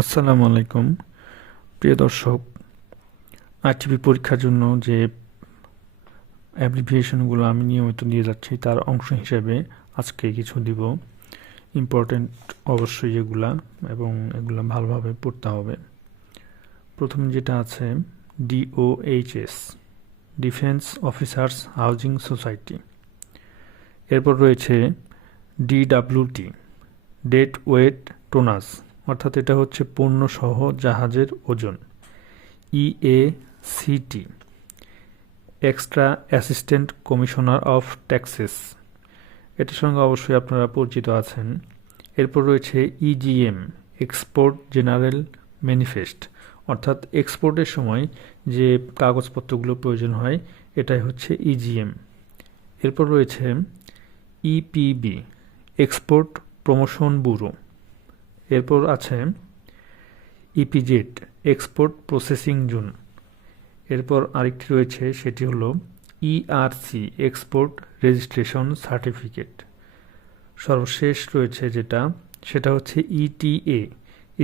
আসসালামু আলাইকুম প্রিয় দর্শক। আরটিভি পরীক্ষার জন্য যে অ্যাব্রিভিয়েশনগুলো আমি নিয়মিত দিয়ে যাচ্ছি তার অংশ হিসেবে আজকে কিছু দিব। ইম্পর্টেন্ট অবশ্যই এগুলা, এবং এগুলা ভালোভাবে পড়তে হবে। প্রথমে যেটা আছে DOHS, defence officers housing society. এরপর রয়েছে ডিডাব্লিউটি, ডেড ওয়েট টোনাস, অর্থাৎ এটা হচ্ছে পণ্য সহ জাহাজের ওজন। EACT, extra assistant commissioner of taxes, এটার সঙ্গে অবশ্যই আপনারা পরিচিত আছেন। এরপর রয়েছে ইজিএম, এক্সপোর্ট জেনারেল ম্যানিফেস্ট, অর্থাৎ এক্সপোর্টের সময় যে কাগজপত্রগুলো প্রয়োজন হয় এটাই হচ্ছে ইজিএম। এরপর রয়েছে ইপিবি, এক্সপোর্ট প্রমোশন ব্যুরো। এরপর আছে ইপিজেড, এক্সপোর্ট প্রসেসিং জোন। এরপর আরেকটি রয়েছে, সেটি হলো ইআরসি, এক্সপোর্ট রেজিস্ট্রেশন সার্টিফিকেট। সর্বশেষ রয়েছে যেটা, সেটা হচ্ছে ETE,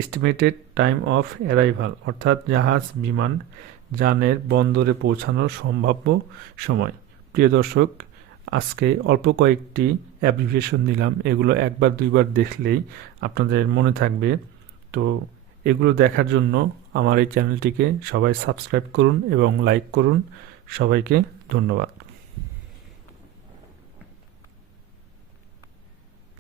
estimated time of arrival, অর্থাৎ জাহাজ বিমান যানের বন্দরে পৌঁছানোর সম্ভাব্য সময়। প্রিয় দর্শক, আজকে অল্প কয়েকটি অ্যাব্রিভিয়েশন দিলাম, এগুলো একবার দুইবার দেখলেই আপনাদের মনে থাকবে। তো এগুলো দেখার জন্য আমার এই চ্যানেলটিকে সবাই সাবস্ক্রাইব করুন এবং লাইক করুন। সবাইকে ধন্যবাদ।